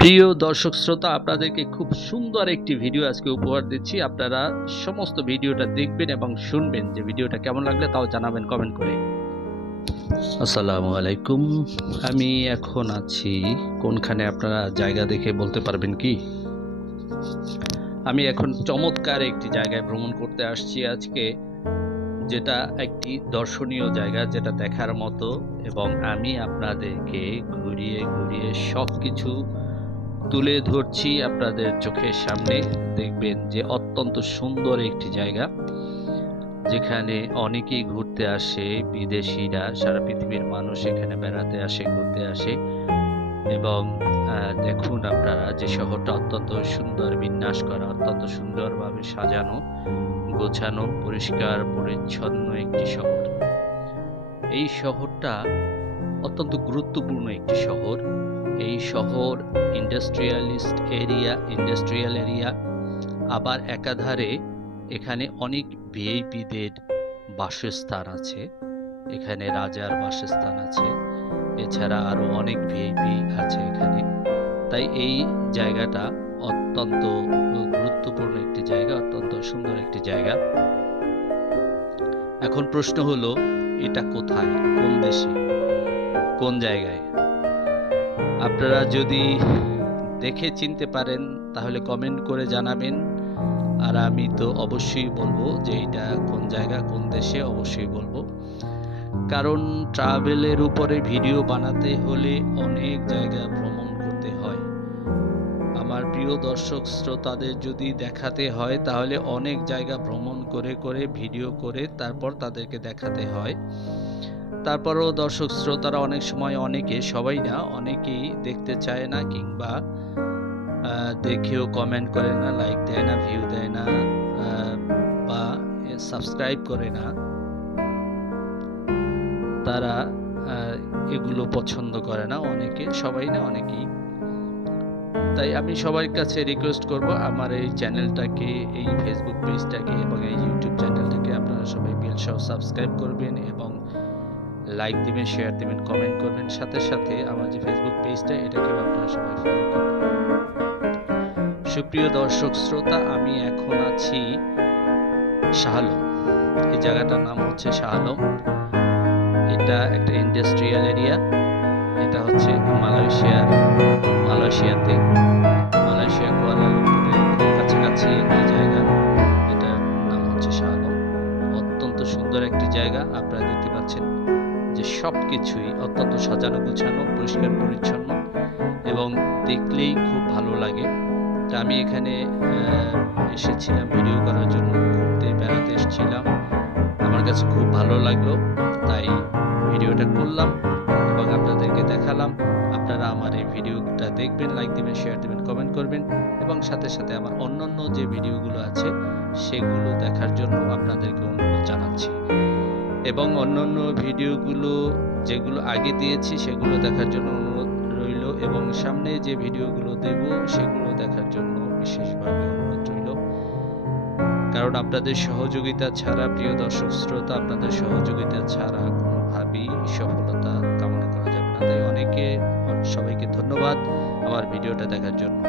প্রিয় দর্শক শ্রোতা, আপনাদেরকে খুব সুন্দর একটি ভিডিও আজকে উপহার দিচ্ছি। আপনারা সমস্ত ভিডিওটা দেখবেন এবং শুনবেন। যে ভিডিওটা কেমন লাগলে তাও জানাবেন কমেন্ট করে। আসসালামু আলাইকুম। আমি এখন আছি কোনখানে আপনারা জায়গা দেখে বলতে পারবেন কি? আমি এখন চমৎকার একটি জায়গায় ভ্রমণ করতে আসছি আজকে, যেটা একটি দর্শনীয় জায়গা, যেটা দেখার মতো, এবং আমি আপনাদেরকে ঘুরিয়ে ঘুরিয়ে সব কিছু তুলে ধরছি আপনাদের চোখের সামনে। দেখবেন যে অত্যন্ত সুন্দর একটি জায়গা, যেখানে অনেকেই ঘুরতে আসে, বিদেশিরা, সারা পৃথিবীর মানুষ এখানে বেড়াতে আসে, ঘুরতে আসে। এবং দেখুন আপনারা যে শহরটা অত্যন্ত সুন্দর বিন্যাস করা, অত্যন্ত সুন্দরভাবে সাজানো, গোছানো, পরিষ্কার পরিচ্ছন্ন একটি শহর। এই শহরটা অত্যন্ত গুরুত্বপূর্ণ একটি শহর। এই শহর ইন্ডাস্ট্রিয়াল এরিয়া। আবার একাধারে এখানে অনেক ভিআইপিদের বাসস্থান আছে। এখানে রাজার বাসস্থান আছে, এছাড়া আরো অনেক ভিআইপি আছে এখানে। তাই এই জায়গাটা অত্যন্ত গুরুত্বপূর্ণ একটি জায়গা, অত্যন্ত সুন্দর একটি জায়গা। এখন প্রশ্ন হলো, এটা কোথায়, কোন দেশে, কোন জায়গায়? আপনারা যদি দেখে চিনতে পারেন তাহলে কমেন্ট করে জানাবেন। আর আমি তো অবশ্যই বলবো যে এটা কোন জায়গা, কোন দেশে, অবশ্যই বলবো। কারণ ট্রাভেলের উপরে ভিডিও বানাতে হলে অনেক জায়গা ভ্রমণ করতে হয়। আমার প্রিয় দর্শক শ্রোতাদের যদি দেখাতে হয় তাহলে অনেক জায়গা ভ্রমণ করে করে ভিডিও করে তারপর তাদেরকে দেখাতে হয়। তারপরও দর্শক শ্রোতারা অনেক সময়, সবাই না, অনেকেই দেখতে চায় না, কিংবা দেখেও কমেন্ট করে না, লাইক দেয় না, ভিউ দেয় না, বা সাবস্ক্রাইব করে না। তারা এগুলো পছন্দ করে না, সবাই না, অনেকেই। তাই আমি সবার কাছে রিকোয়েস্ট করব, আমার এই চ্যানেলটাকে, এই ফেসবুক পেজটাকে এবং এই ইউটিউব চ্যানেলটাকে আপনারা সবাই বেল সহ সাবস্ক্রাইব করবেন এবং লাইক দিবেন, শেয়ার দিবেন, কমেন্ট করবেন। সাথে সাথে আমার যে ফেসবুক পেজটা, এটাকেও আপনারা সবাই ফলো করবেন। সুপ্রিয় দর্শক শ্রোতা, আমি এখন আছি শাহ আলম। এই জায়গাটার নাম হচ্ছে শাহ আলম। এটা একটা ইন্ডাস্ট্রিয়াল এরিয়া। এটা হচ্ছে মালয়েশিয়াতে, মালয়েশিয়া কুয়ালালামপুরের কাছাকাছি এই জায়গা। এটার নাম হচ্ছে শাহ আলম। অত্যন্ত সুন্দর একটি জায়গা। আপনারা দেখতে পাচ্ছেন যে সবকিছুই অত্যন্ত সাজানো গুছানো, পরিষ্কার পরিচ্ছন্ন, এবং দেখলেই খুব ভালো লাগে। তা আমি এখানে এসেছিলাম ভিডিও করার জন্য, ঘুরতে বেড়াতে এসেছিলাম। আমার কাছে খুব ভালো লাগলো, তাই ভিডিওটা করলাম এবং আপনাদেরকে দেখালাম। আপনারা আমার এই ভিডিওটা দেখবেন, লাইক দিবেন, শেয়ার দিবেন, কমেন্ট করবেন, এবং সাথে সাথে আমার অন্যান্য যে ভিডিওগুলো আছে সেগুলো দেখার জন্য আপনাদেরকে অনুরোধ জানাচ্ছি। এবং অন্যান্য ভিডিওগুলো যেগুলো আগে দিয়েছি সেগুলো দেখার জন্য অনুরোধ রইল, এবং সামনে যে ভিডিওগুলো দেব সেগুলো দেখার জন্য বিশেষভাবে অনুরোধ রইল। কারণ আপনাদের সহযোগিতা ছাড়া, প্রিয় দর্শক শ্রোতা, আপনাদের সহযোগিতা ছাড়া কোনোভাবেই সফলতা কামনা করা যাবে না। তাই সবাইকে ধন্যবাদ আমার ভিডিওটা দেখার জন্য।